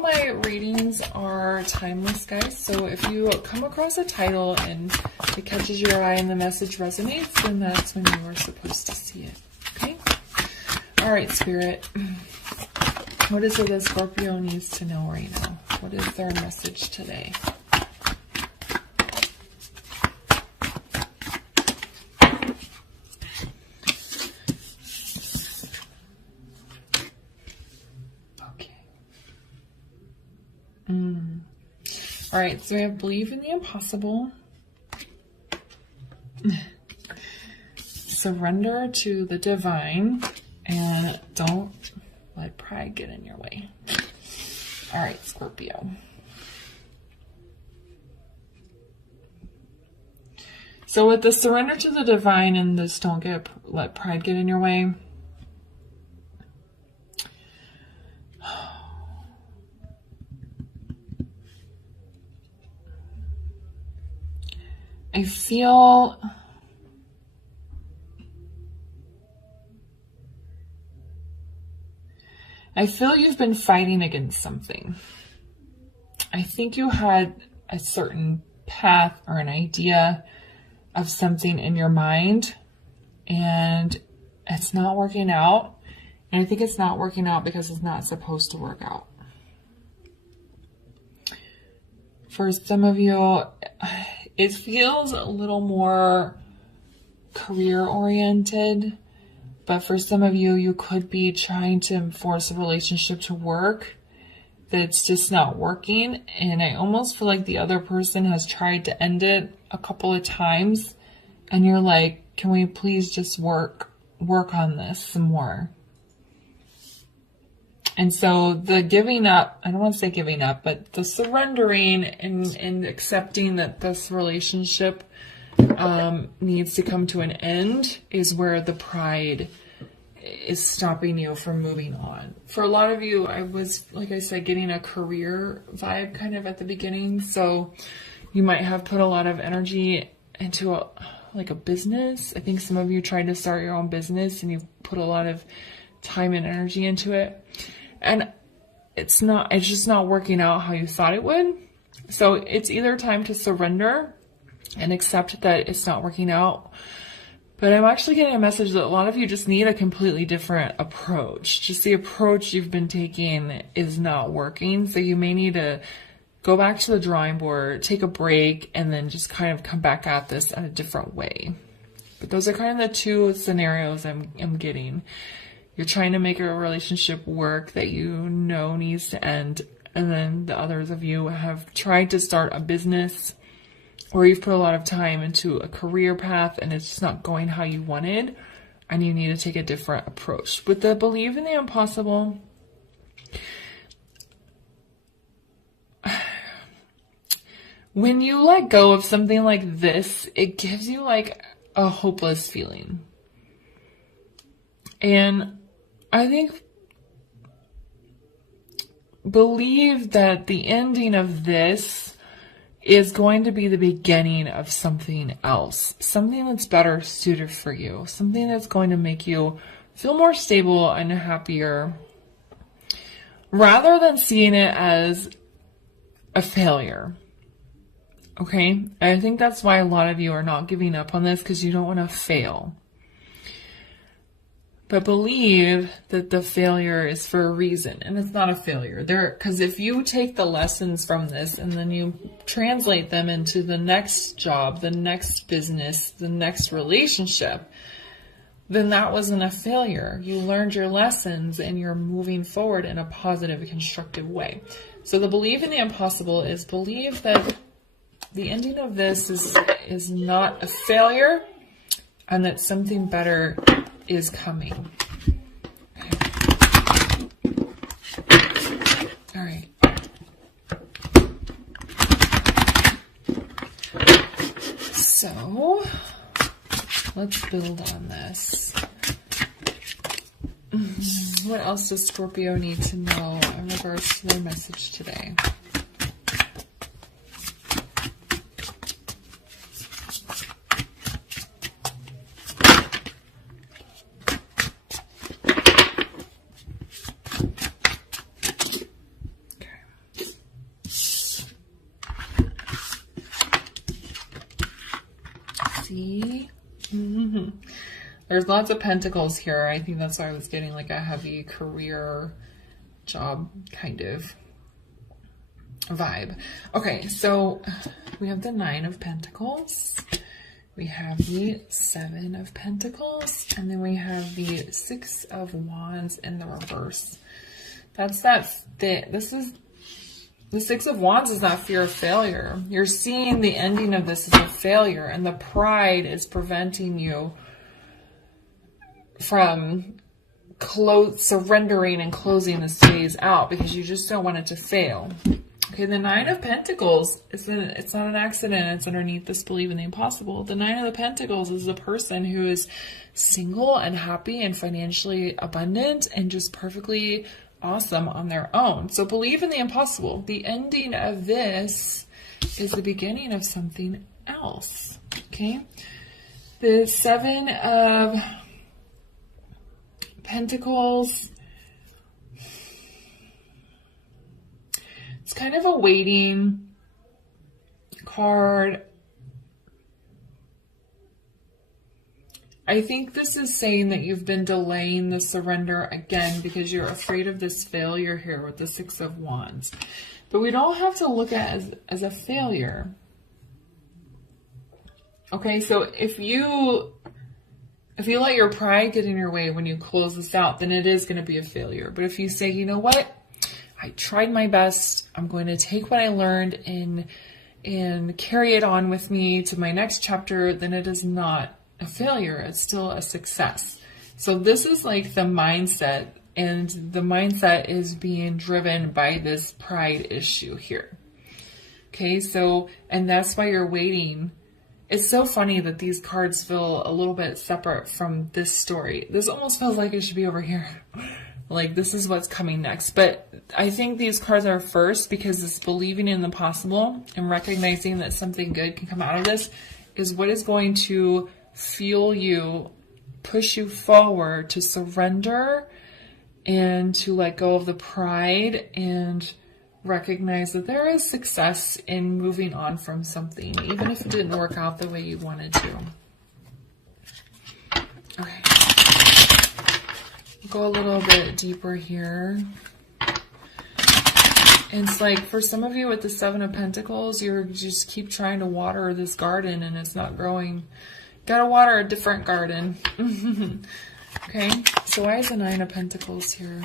My readings are timeless, guys, so if you come across a title and it catches your eye and the message resonates, then that's when you are supposed to see it. Okay? All right, Spirit. What is it that Scorpio needs to know right now? What is their message today? All right, so we have believe in the impossible, surrender to the divine, and don't let pride get in your way. All right, Scorpio. So with the surrender to the divine and this don't let pride get in your way, I feel you've been fighting against something. I think you had a certain path or an idea of something in your mind and it's not working out. And I think it's not working out because it's not supposed to work out. For some of you, it feels a little more career oriented, but for some of you, you could be trying to force a relationship to work that's just not working. And I almost feel like the other person has tried to end it a couple of times. And you're like, can we please just work on this some more? And so the giving up, I don't want to say giving up, but the surrendering and accepting that this relationship needs to come to an end is where the pride is stopping you from moving on. For a lot of you, I was, like I said, getting a career vibe kind of at the beginning. So you might have put a lot of energy into a business. I think some of you tried to start your own business and you put a lot of time and energy into it. And it's just not working out how you thought it would. So it's either time to surrender and accept that it's not working out. But I'm actually getting a message that a lot of you just need a completely different approach. Just the approach you've been taking is not working. So you may need to go back to the drawing board, take a break, and then just kind of come back at this in a different way. But those are kind of the two scenarios I'm getting. You're trying to make a relationship work that you know needs to end. And then the others of you have tried to start a business or you've put a lot of time into a career path and it's just not going how you wanted and you need to take a different approach. With the believe in the impossible, when you let go of something like this, it gives you like a hopeless feeling. And I think believe that the ending of this is going to be the beginning of something else, something that's better suited for you, something that's going to make you feel more stable and happier, rather than seeing it as a failure. Okay? I think that's why a lot of you are not giving up on this, because you don't want to fail. But believe that the failure is for a reason, and it's not a failure. Because if you take the lessons from this and then you translate them into the next job, the next business, the next relationship, then that wasn't a failure. You learned your lessons and you're moving forward in a positive, constructive way. So the believe in the impossible is believe that the ending of this is not a failure and that something better is coming. Okay. All right. So let's build on this. What else does Scorpio need to know in regards to their message today? see? There's lots of pentacles here. I think that's why I was getting like a heavy career job kind of vibe. Okay, so we have the 9 of Pentacles. We have the 7 of Pentacles. And then we have the 6 of Wands in the reverse. This is the 6 of Wands is not fear of failure. You're seeing the ending of this as a failure, and the pride is preventing you from surrendering and closing this phase out because you just don't want it to fail. Okay, the 9 of Pentacles, it's not an accident. It's underneath this belief in the impossible. The 9 of the Pentacles is a person who is single and happy and financially abundant and just perfectly awesome on their own. So believe in the impossible. The ending of this is the beginning of something else. Okay, the 7 of Pentacles, it's kind of a waiting card. I think this is saying that you've been delaying the surrender again because you're afraid of this failure here with the 6 of Wands. But we don't have to look at it as a failure. Okay, so if you let your pride get in your way when you close this out, then it is going to be a failure. But if you say, you know what? I tried my best. I'm going to take what I learned and carry it on with me to my next chapter, then it is not a failure. It's still a success. So this is like the mindset, and the mindset is being driven by this pride issue here. Okay, so, and that's why you're waiting. It's so funny that these cards feel a little bit separate from this story. This almost feels like it should be over here. Like this is what's coming next. But I think these cards are first because it's believing in the possible and recognizing that something good can come out of this is what is going to fuel you, push you forward to surrender and to let go of the pride and recognize that there is success in moving on from something, even if it didn't work out the way you wanted to. Okay. Go a little bit deeper here. And it's like for some of you with the 7 of Pentacles, you just keep trying to water this garden and it's not growing. Gotta water a different garden. Okay, so why is the 9 of Pentacles here?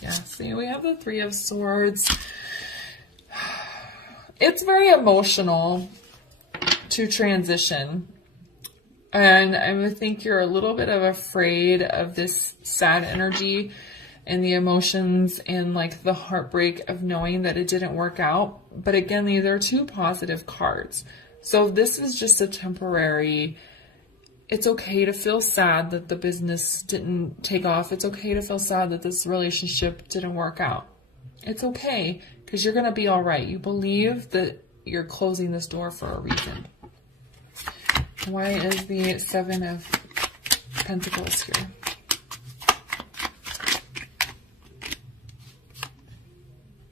Yeah, see, we have the 3 of Swords. It's very emotional to transition. And I think you're a little bit of afraid of this sad energy and the emotions and like the heartbreak of knowing that it didn't work out. But again, these are 2 positive cards. So this is just a temporary. It's okay to feel sad that the business didn't take off. It's okay to feel sad that this relationship didn't work out. It's okay because you're going to be all right. You believe that you're closing this door for a reason. Why is the 7 of Pentacles here?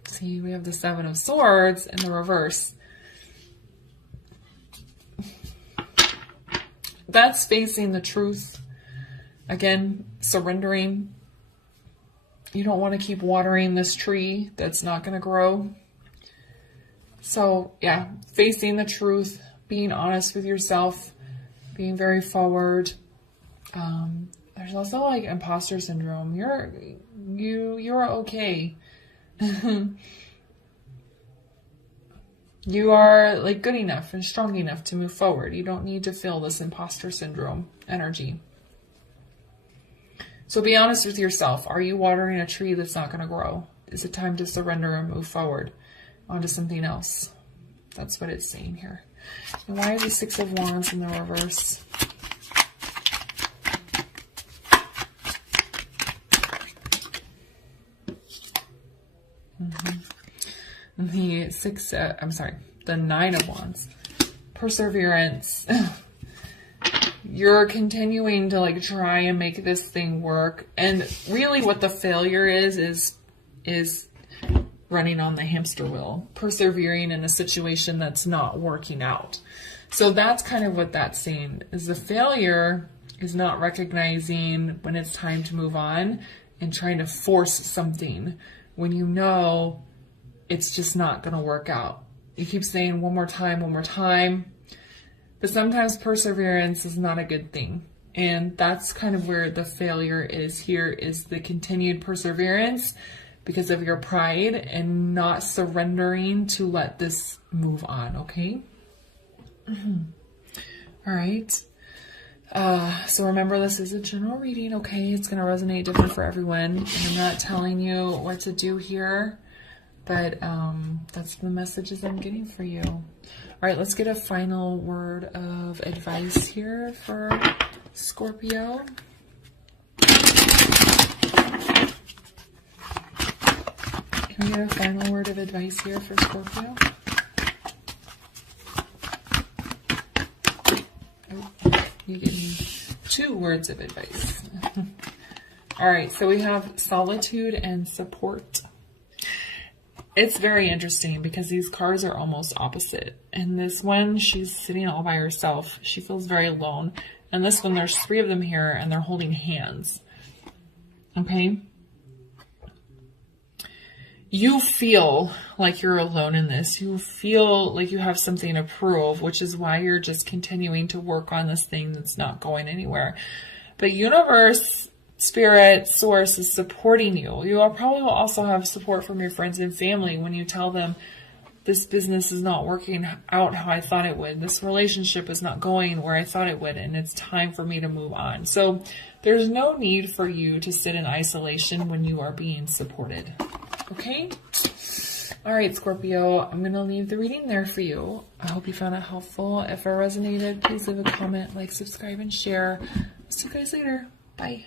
See, we have the 7 of Swords in the reverse. That's facing the truth. Again, surrendering. You don't want to keep watering this tree that's not going to grow. So, yeah, facing the truth, being honest with yourself, being very forward. There's also like imposter syndrome. You're okay. You are like good enough and strong enough to move forward. You don't need to feel this imposter syndrome energy. So be honest with yourself. Are you watering a tree that's not going to grow? Is it time to surrender and move forward onto something else? That's what it's saying here. And why is the 6 of Wands in the reverse? The 9 of Wands. Perseverance. You're continuing to like try and make this thing work. And really what the failure is running on the hamster wheel, persevering in a situation that's not working out. So that's kind of what that's saying, is the failure is not recognizing when it's time to move on and trying to force something when you know it's just not going to work out. You keep saying one more time, but sometimes perseverance is not a good thing. And that's kind of where the failure is here, is the continued perseverance because of your pride and not surrendering to let this move on, okay? All right. So remember, this is a general reading, okay? It's going to resonate different for everyone. And I'm not telling you what to do here, but that's the messages I'm getting for you. All right, let's get a final word of advice here for Scorpio. Can we get a final word of advice here for Scorpio? You give me 2 words of advice. All right, so we have solitude and support. It's very interesting because these cards are almost opposite. And this one, she's sitting all by herself. She feels very alone. And this one, there's 3 of them here and they're holding hands. Okay? You feel like you're alone in this. You feel like you have something to prove, which is why you're just continuing to work on this thing that's not going anywhere. But universe, spirit, source is supporting you. You probably will also have support from your friends and family when you tell them this business is not working out how I thought it would. This relationship is not going where I thought it would, and it's time for me to move on. So there's no need for you to sit in isolation when you are being supported. Okay? All right, Scorpio, I'm going to leave the reading there for you. I hope you found it helpful. If it resonated, please leave a comment, like, subscribe, and share. See you guys later. Bye.